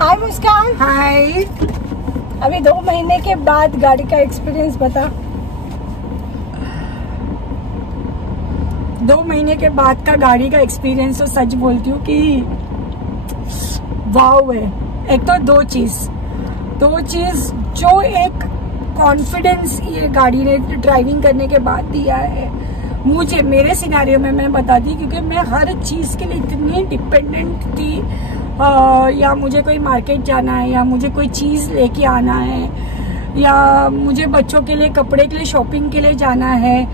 हाय मुस्कान। हाय। अभी 2 महीने के बाद गाड़ी का एक्सपीरियंस बता। 2 महीने के बाद का गाड़ी का एक्सपीरियंस तो सच बोलती हूँ कि वाव है। एक तो दो चीज जो एक कॉन्फिडेंस ये गाड़ी ने ड्राइविंग करने के बाद दिया है मुझे, मेरे सिनेरियो में मैं बताती, क्योंकि मैं हर चीज के लिए इतनी डिपेंडेंट थी। या मुझे कोई मार्केट जाना है, या मुझे कोई चीज लेके आना है, या मुझे बच्चों के लिए कपड़े के लिए शॉपिंग के लिए जाना है,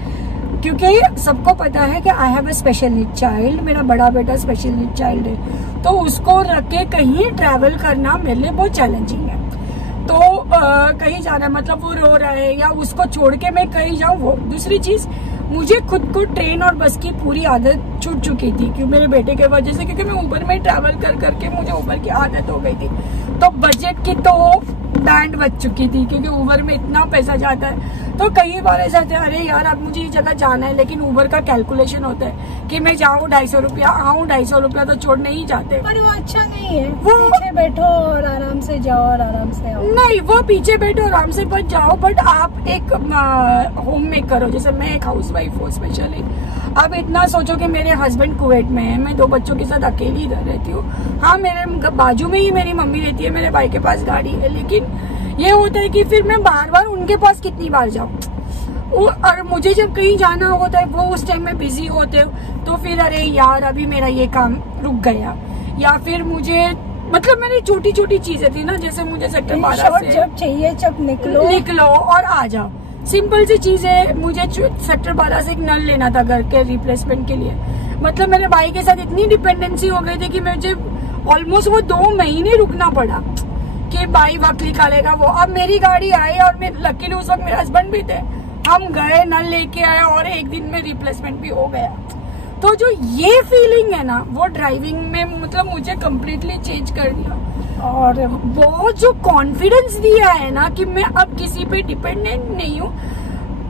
क्योंकि सबको पता है कि I have a special need child. मेरा बड़ा बेटा स्पेशल नीड चाइल्ड है, तो उसको रख के कहीं ट्रैवल करना मेरे लिए बहुत चैलेंजिंग है। तो कहीं जाना मतलब वो रो रहा है या उसको छोड़ के मैं कहीं जाऊँ, वो दूसरी चीज। मुझे खुद को ट्रेन और बस की पूरी आदत छूट चुकी थी क्योंकि मेरे बेटे के वजह से, क्योंकि मैं ऊबर में ट्रैवल कर करके मुझे ऊबर की आदत हो गई थी। तो बजट की तो बैंड बच चुकी थी क्योंकि ऊबर में इतना पैसा जाता है। तो कई बार ऐसा था, अरे यार अब मुझे ये जगह जाना है, लेकिन ऊबर का कैलकुलेशन होता है कि मैं जाऊँ 250 रुपया, आऊँ 250 रुपया, तो छोड़ नहीं जाते। पर वो अच्छा नहीं है, वो पीछे बैठो और आराम से जाओ और आराम से आओ। नहीं, वो पीछे बैठो आराम से बच जाओ, बट आप एक होम मेक करो। जैसे मैं एक हाउसवाइफ हूँ स्पेशली। अब इतना सोचो कि मेरे हस्बैंड कुवैत में है, मैं 2 बच्चों के साथ अकेली रहती हूँ। हाँ, मेरे बाजू में ही मेरी मम्मी रहती है, मेरे भाई के पास गाड़ी है, लेकिन ये होता है कि फिर मैं बार बार उनके पास कितनी बार जाऊँ। और मुझे जब कहीं जाना होता है वो उस टाइम में बिजी होते हो, तो फिर अरे यार अभी मेरा ये काम रुक गया, या फिर मुझे मतलब मेरी छोटी छोटी चीजें थी ना, जैसे मुझे सेक्टर 12 से जब चाहिए जब निकलो और आ जाओ। सिंपल सी चीज है, मुझे सेक्टर 12 से एक नल लेना था घर के रिप्लेसमेंट के लिए। मतलब मेरे भाई के साथ इतनी डिपेंडेंसी हो गई थी कि मुझे ऑलमोस्ट वो 2 महीने रुकना पड़ा कि भाई वक्त निकालेगा वो। अब मेरी गाड़ी आई और मैं लकीली उस वक्त मेरे हस्बैंड भी थे, हम गए नल लेके आए और 1 दिन में रिप्लेसमेंट भी हो गया। तो जो ये फीलिंग है ना, वो ड्राइविंग में मतलब मुझे कम्प्लीटली चेंज कर दिया। और बहुत जो कॉन्फिडेंस दिया है ना कि मैं अब किसी पे डिपेंडेंट नहीं हूँ,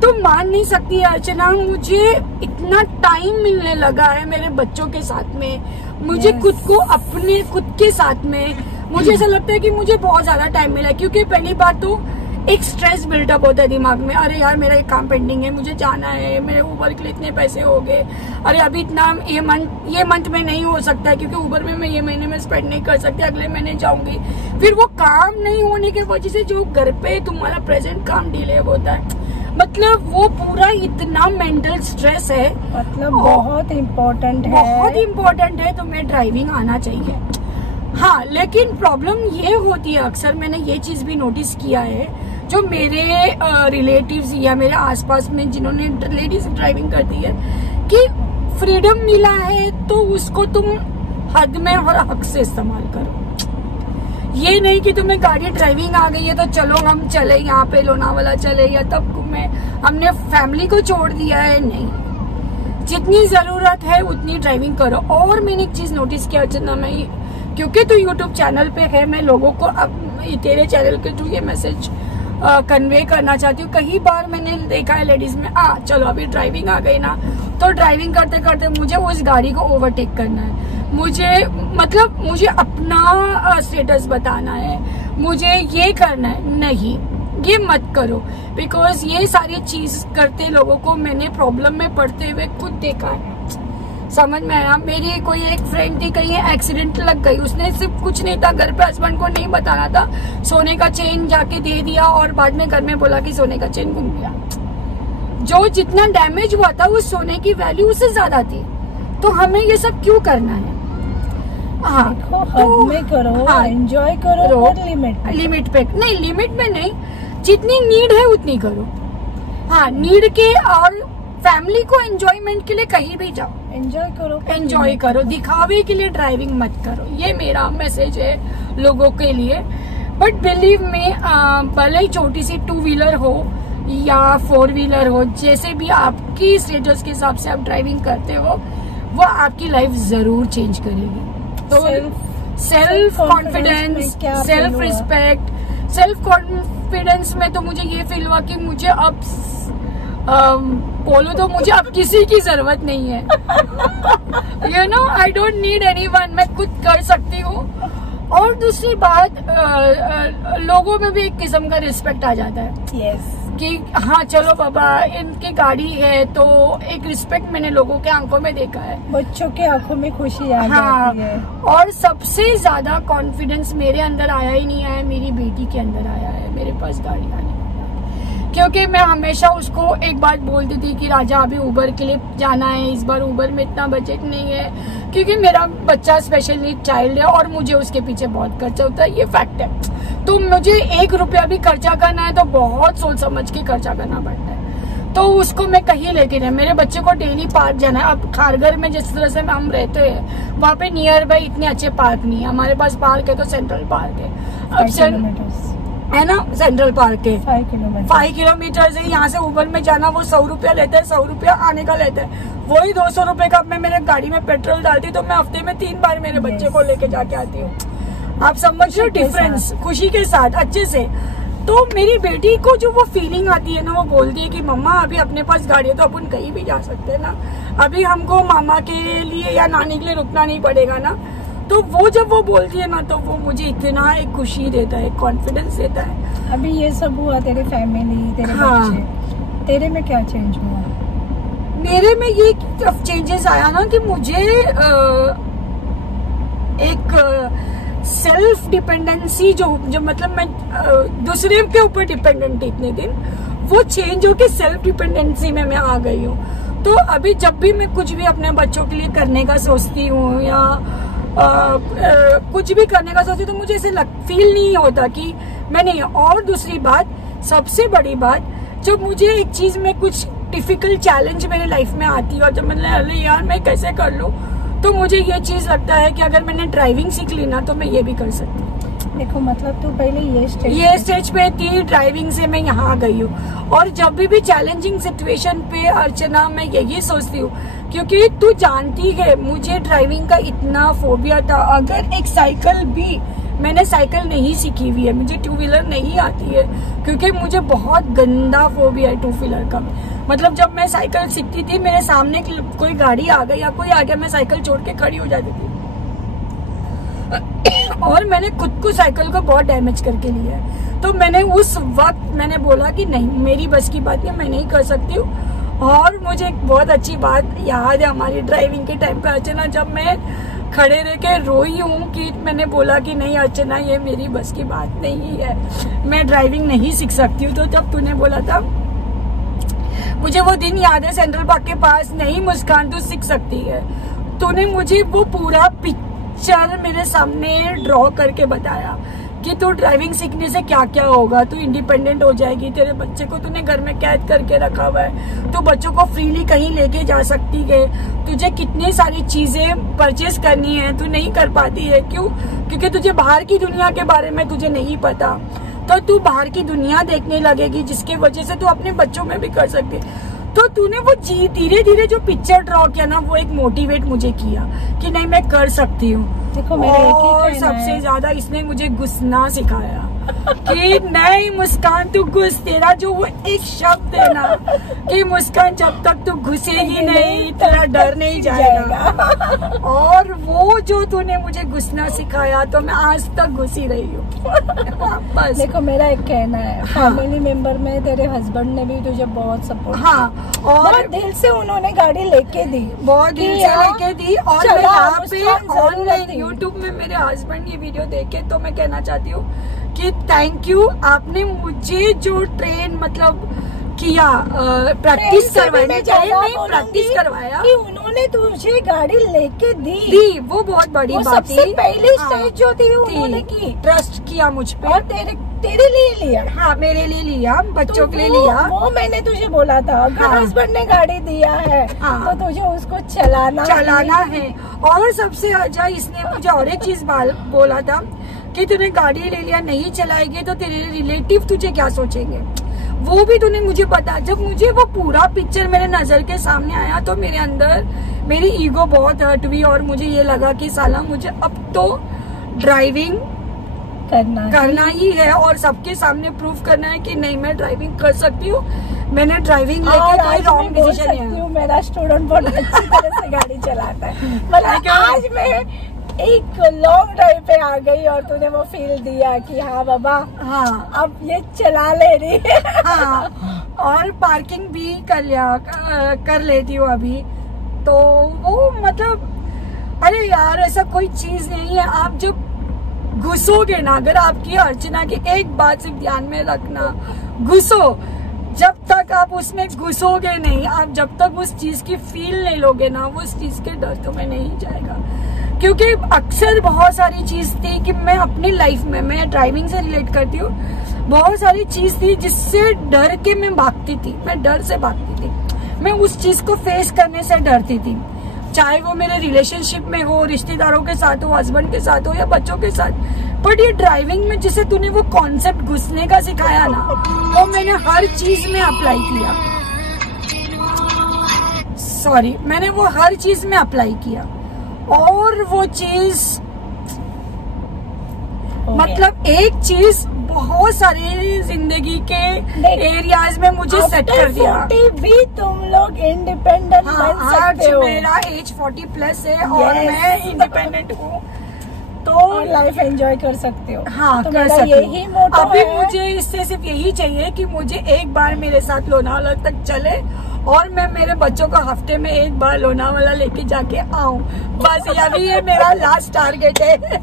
तो मान नहीं सकती अर्चना, मुझे इतना टाइम मिलने लगा है मेरे बच्चों के साथ में, मुझे खुद को अपने खुद के साथ में। मुझे ऐसा लगता है कि मुझे बहुत ज्यादा टाइम मिला है, क्योंकि पहली बात तो एक स्ट्रेस बिल्डअप होता है दिमाग में। अरे यार मेरा एक काम पेंडिंग है, मुझे जाना है, मेरे ऊबर के लिए इतने पैसे हो गए, अरे अभी इतना ये मंथ में नहीं हो सकता है क्योंकि ऊबर में मैं ये महीने में स्पेंड नहीं कर सकती, अगले महीने जाऊंगी। फिर वो काम नहीं होने की वजह से जो घर पे तुम्हारा प्रेजेंट काम डिले होता है, मतलब वो पूरा इतना मेंटल स्ट्रेस है। मतलब बहुत इम्पोर्टेंट है, तुम्हें ड्राइविंग आना चाहिए। हाँ, लेकिन प्रॉब्लम ये होती है, अक्सर मैंने ये चीज भी नोटिस किया है, जो मेरे रिलेटिव्स या मेरे आसपास में जिन्होंने लेडीज ड्राइविंग करती है, कि फ्रीडम मिला है तो उसको तुम हद में और हक से इस्तेमाल करो। ये नहीं कि तुम्हें गाड़ी ड्राइविंग आ गई है तो चलो हम चले यहाँ पे लोनावाला चले, या तब हमने फैमिली को छोड़ दिया है। नहीं, जितनी जरूरत है उतनी ड्राइविंग करो। और मैंने एक चीज नोटिस किया अर्चना, मैं क्योंकि तू यूट्यूब चैनल पे है, मैं लोगों को अब तेरे चैनल के थ्रू ये मैसेज कन्वे करना चाहती हूँ। कई बार मैंने देखा है लेडीज में, चलो अभी ड्राइविंग आ गई ना, तो ड्राइविंग करते करते मुझे उस गाड़ी को ओवरटेक करना है, मुझे अपना स्टेटस बताना है, मुझे ये करना है। नहीं, ये मत करो, बिकॉज ये सारी चीज करते लोगों को मैंने प्रॉब्लम में पड़ते हुए खुद देखा है। समझ में आया? मेरी कोई एक फ्रेंड थी, कहीं एक्सीडेंट लग गई, उसने सिर्फ कुछ नहीं था, घर पे हस्बैंड को नहीं बताना था, सोने का चेन जाके दे दिया और बाद में घर में बोला कि सोने का चेन गुम गया। जो जितना डैमेज हुआ था उस सोने की वैल्यू उससे ज्यादा थी। तो हमें ये सब क्यों करना है? हाँ, तो में करो, एंजॉय करो, और लिमिट पे नहीं, लिमिट में नहीं, जितनी नीड है उतनी करो। हाँ, नीड के और फैमिली को एंजॉयमेंट के लिए कहीं भी जाओ, एंजॉय करो, दिखावे के लिए ड्राइविंग मत करो। ये मेरा मैसेज है लोगों के लिए। बट बिलीव में भले ही छोटी सी 2 व्हीलर हो या 4 व्हीलर हो, जैसे भी आपकी स्टेटस के हिसाब से आप ड्राइविंग करते हो, वो आपकी लाइफ जरूर चेंज करेगी। तो self confidence, self respect, self confidence में तो मुझे ये फील हुआ कि मुझे अब बोलो तो मुझे अब किसी की जरूरत नहीं है। You know, I don't need anyone. मैं खुद कर सकती हूँ और दूसरी बात लोगों में भी एक किस्म का रिस्पेक्ट आ जाता है। यस कि हाँ चलो बाबा इनकी गाड़ी है, तो एक रिस्पेक्ट मैंने लोगों के आंखों में देखा है, बच्चों के आंखों में खुशी आ हाँ, जाती है। और सबसे ज्यादा कॉन्फिडेंस मेरे अंदर आया ही नहीं है, मेरी बेटी के अंदर आया है मेरे पास गाड़ी आने। क्योंकि मैं हमेशा उसको एक बात बोलती थी कि राजा अभी उबर के लिए जाना है, इस बार उबर में इतना बजट नहीं है, क्योंकि मेरा बच्चा स्पेशल नीड चाइल्ड है और मुझे उसके पीछे बहुत खर्चा होता है, ये फैक्ट है। तो मुझे 1 रुपया भी खर्चा करना है तो बहुत सोच समझ के खर्चा करना पड़ता है। तो उसको मैं कहीं लेके नहीं, मेरे बच्चे को डेली पार्क जाना है। अब खारघर में जिस तरह से हम रहते हैं वहाँ पे नियर बाई इतने अच्छे पार्क नहीं है, हमारे पास पार्क है तो सेंट्रल पार्क है। अब है ना, सेंट्रल पार्क है 5 किलोमीटर है यहाँ से। उबर में जाना वो 100 रुपया लेता है, 100 रुपया आने का लेता है। वही 200 रुपए का मैं मेरे गाड़ी में पेट्रोल डालती तो मैं हफ्ते में 3 बार मेरे बच्चे को लेके जाके आती हूँ। आप समझ रहे हो डिफरेंस, खुशी के साथ अच्छे से। तो मेरी बेटी को जो वो फीलिंग आती है ना, वो बोलती है कि मम्मा अभी अपने पास गाड़ी है तो अपन कहीं भी जा सकते हैं ना, अभी हमको मामा के लिए या नानी के लिए रुकना नहीं पड़ेगा ना। तो वो जब वो बोलती है ना तो वो मुझे इतना एक खुशी देता है, कॉन्फिडेंस देता है। अभी ये सब हुआ तेरे फैमिली, तेरे हाँ। बच्चे, तेरे में क्या चेंज हुआ? मेरे में ये चेंजेस आया ना कि मुझे एक सेल्फ डिपेंडेंसी जो मतलब मैं दूसरे के ऊपर डिपेंडेंट थी इतने दिन, वो चेंज होके सेल्फ डिपेंडेंसी में मैं आ गई हूँ। तो अभी जब भी मैं कुछ भी अपने बच्चों के लिए करने का सोचती हूँ या कुछ भी करने का सोचती, तो मुझे ऐसे फील नहीं होता कि मैं नहीं। और दूसरी बात, सबसे बड़ी बात, जब मुझे एक चीज में कुछ डिफिकल्ट चैलेंज मेरे लाइफ में आती है और जब मैंने अरे यार मैं कैसे कर लूं, तो मुझे ये चीज लगता है कि अगर मैंने ड्राइविंग सीख ली ना तो मैं ये भी कर सकती हूँ। देखो मतलब तू पहले ये स्टेज पे थी, ड्राइविंग से मैं यहाँ आ गई हूँ। और जब भी चैलेंजिंग सिचुएशन पे अर्चना मैं यही सोचती हूँ, क्योंकि तू जानती है मुझे ड्राइविंग का इतना फोबिया था। अगर एक साइकिल भी, मैंने साइकिल नहीं सीखी हुई है, मुझे 2 व्हीलर नहीं आती है, क्योंकि मुझे बहुत गंदा फोबिया है 2 व्हीलर का। मतलब जब मैं साइकिल सीखती थी, मेरे सामने कोई गाड़ी आ गई या कोई आ गया, मैं साइकिल छोड़ के खड़ी हो जाती थी। और मैंने खुद को साइकिल को बहुत डैमेज करके लिया है। तो मैंने उस वक्त मैंने बोला कि नहीं, मेरी बस की बात नहीं, मैं नहीं कर सकती हूँ। और मुझे एक बहुत अच्छी बात याद है हमारी ड्राइविंग के टाइम पे अर्चना, जब मैं खड़े रह के रोई हूँ कि मैंने बोला कि नहीं अर्चना ये मेरी बस की बात नहीं है, मैं ड्राइविंग नहीं सीख सकती हूँ। तो जब तूने बोला था, मुझे वो दिन याद है सेंट्रल पार्क के पास, नहीं मुस्कान तू सीख सकती है, तूने मुझे वो पूरा पिक्चर मेरे सामने ड्रॉ करके बताया कि तू ड्राइविंग सीखने से क्या क्या होगा, तू इंडिपेंडेंट हो जाएगी, तेरे बच्चे को तूने घर में कैद करके रखा हुआ है, तू बच्चों को फ्रीली कहीं लेके जा सकती है, तुझे कितनी सारी चीजें परचेस करनी है तू नहीं कर पाती है। क्यों? क्योंकि तुझे बाहर की दुनिया के बारे में तुझे नहीं पता, तो तू बाहर की दुनिया देखने लगेगी, जिसके वजह से तू अपने बच्चों में भी कर सकती है। तो तूने वो धीरे धीरे जो पिक्चर ड्रॉ किया ना, वो एक मोटिवेट मुझे किया कि नहीं मैं कर सकती हूँ। देखो मेरा एक ही और कहना सबसे है, ज्यादा इसने मुझे गुस्सा सिखाया कि नहीं मुस्कान तू घुस, तेरा जो वो एक शब्द है ना कि मुस्कान जब तक तू घुसेगी नहीं तेरा डर नहीं जाएगा। और वो जो तूने मुझे घुसना सिखाया तो मैं आज तक घुसी रही हूँ। बस देखो मेरा एक कहना है, हाँ। फैमिली मेंबर में तेरे हस्बैंड ने भी तुझे बहुत सपोर्ट, हाँ, और बहुत दिल से उन्होंने गाड़ी लेके दी, बहुत दिल से लेके दी। और मैं यहाँ पे ऑनलाइन थी। यूट्यूब में मेरे हस्बैंड ये वीडियो देखे तो मैं कहना चाहती हूँ कि थैंक यू, आपने मुझे जो ट्रेन मतलब किया, प्रैक्टिस करवाई, प्रैक्टिस करवाया कि उन्होंने तुझे गाड़ी लेके दी, वो बहुत बड़ी बात थी। सबसे पहली स्टेज जो थी उन्होंने की, ट्रस्ट किया मुझ पे और तेरे लिए लिया। हाँ, मेरे लिए लिया, बच्चों के लिए तो लिया। वो मैंने तुझे बोला था, अगर हाँ। हस्बैंड ने गाड़ी दिया है हाँ। तो तुझे उसको चलाना है। और सबसे अच्छा इसने मुझे और एक चीज बोला था कि तूने गाड़ी ले लिया, नहीं चलाएगी तो तेरे रिलेटिव तुझे क्या सोचेंगे, वो भी तूने मुझे पता। जब मुझे वो पूरा पिक्चर मेरे नजर के सामने आया तो मेरे अंदर मेरी ईगो बहुत हर्ट हुई और मुझे ये लगा कि साला मुझे अब तो ड्राइविंग करना ही है और सबके सामने प्रूव करना है कि नहीं मैं ड्राइविंग कर सकती हूँ। मैंने ड्राइविंग लेके कोई रॉन्ग डिसीजन नहीं है। मेरा स्टूडेंट बहुत अच्छी तरह से गाड़ी चलाता है, मतलब आज मैं एक लॉन्ग ड्राइव पे आ गई और तूने वो फील दिया कि हाँ बाबा, हाँ अब ये चला ले रही है। हाँ, और पार्किंग भी कर लेती हूँ अभी तो वो मतलब, अरे यार ऐसा कोई चीज नहीं है। आप जब घुसोगे ना, अगर आपकी अर्चना की एक बात सिर्फ ध्यान में रखना, घुसो, जब तक आप उसमें घुसोगे नहीं, आप जब तक उस चीज की फील नहीं लोगे ना, वो उस चीज के डर तुम्हें नहीं जाएगा। क्योंकि अक्सर बहुत सारी चीज थी कि मैं अपनी लाइफ में, मैं ड्राइविंग से रिलेट करती हूँ, बहुत सारी चीज थी जिससे डर के मैं भागती थी, मैं डर से भागती थी, मैं उस चीज को फेस करने से डरती थी, चाहे वो मेरे रिलेशनशिप में हो, रिश्तेदारों के साथ हो, हस्बैंड के साथ हो या बच्चों के साथ। बट ये ड्राइविंग में जिसे तूने वो कॉन्सेप्ट घुसने का सिखाया ना, वो मैंने हर चीज में अप्लाई किया। सॉरी, मैंने वो हर चीज में अप्लाई किया और वो चीज मतलब एक चीज बहुत सारी जिंदगी के एरियाज में मुझे सेट कर दिया। भी तुम लोग इंडिपेंडेंट बन सकते हो। मेरा एज 40+ है और मैं इंडिपेंडेंट हूँ, तो लाइफ एंजॉय कर सकते हो। हाँ, तो कर सकते यही मोटो अभी है। मुझे इससे सिर्फ यही चाहिए कि मुझे एक बार मेरे साथ लोनावाला तक चले और मैं मेरे बच्चों को हफ्ते में एक बार लोनावाला लेके जाके आऊं, बस अभी ये मेरा लास्ट टारगेट है।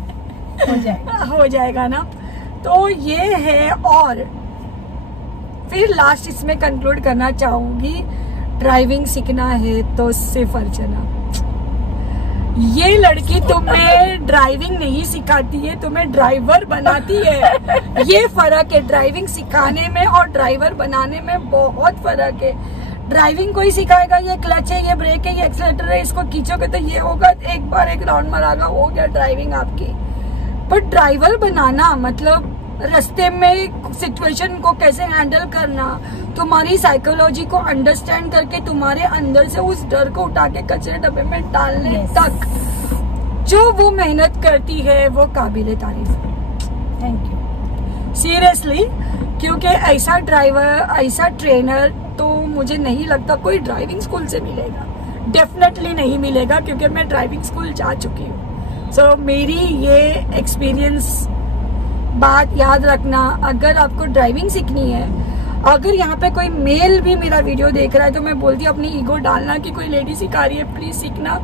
हो जाएगा ना, तो ये है। और फिर लास्ट इसमें कंक्लूड करना चाहूंगी, ड्राइविंग सीखना है तो सिर्फ अर्चना, ये लड़की तुम्हें ड्राइविंग नहीं सिखाती है, तुम्हें ड्राइवर बनाती है। ये फर्क है, ड्राइविंग सिखाने में और ड्राइवर बनाने में बहुत फर्क है। ड्राइविंग कोई सिखाएगा, ये क्लच है, ये ब्रेक है, ये एक्सीलेटर है, इसको खींचोगे तो ये होगा, एक बार एक राउंड मारागा, हो गया ड्राइविंग आपकी। पर ड्राइवर बनाना मतलब रास्ते में सिचुएशन को कैसे हैंडल करना, तुम्हारी साइकोलॉजी को अंडरस्टैंड करके तुम्हारे अंदर से उस डर को उठा के कचरे डब्बे में डालने तक जो वो मेहनत करती है, वो काबिले तारीफ है। Thank you, seriously. क्योंकि ऐसा ड्राइवर, ऐसा ट्रेनर तो मुझे नहीं लगता कोई ड्राइविंग स्कूल से मिलेगा, डेफिनेटली नहीं मिलेगा, क्योंकि मैं ड्राइविंग स्कूल जा चुकी हूँ। सो मेरी ये एक्सपीरियंस बात याद रखना, अगर आपको ड्राइविंग सीखनी है, अगर यहाँ पे कोई मेल भी मेरा वीडियो देख रहा है तो मैं बोलती हूँ अपनी ईगो डालना कि कोई लेडी सिखा रही है, प्लीज सीखना,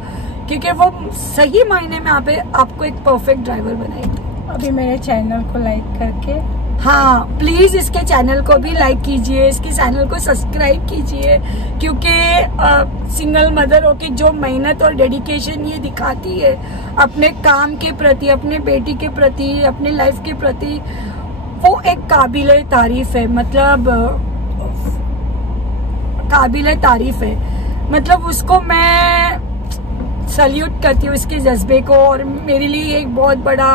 क्योंकि वो सही मायने में आपको एक परफेक्ट ड्राइवर बनाएगी। अभी मेरे चैनल को लाइक करके, हाँ प्लीज इसके चैनल को भी लाइक कीजिए, इसके चैनल को सब्सक्राइब कीजिए, क्योंकि सिंगल मदर होके जो मेहनत और डेडिकेशन ये दिखाती है अपने काम के प्रति, अपने बेटी के प्रति, अपने लाइफ के प्रति, वो एक काबिले तारीफ है। मतलब काबिले तारीफ है, मतलब उसको मैं सल्यूट करती हूँ, इसके जज्बे को। और मेरे लिए एक बहुत बड़ा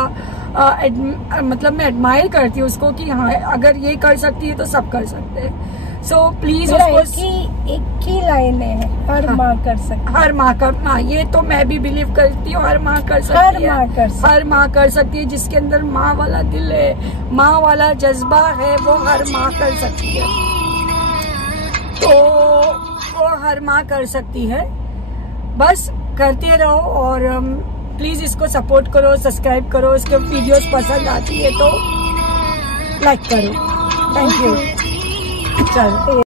मतलब मैं एडमायर करती हूँ उसको कि हाँ अगर ये कर सकती है तो सब कर सकते हैं। सो प्लीज एक ही लाइन है, हर माँ कर सकती, हर माँ कर, हाँ ये तो मैं भी बिलीव करती हूँ, हर माँ कर सकती है, हर माँ कर सकती है। जिसके अंदर माँ वाला दिल है, माँ वाला जज्बा है, वो हर माँ कर सकती है। तो वो हर माँ कर सकती है, बस करते रहो और प्लीज इसको सपोर्ट करो, सब्सक्राइब करो, इसके वीडियोस पसंद आती है तो लाइक करो। Thank you. चल।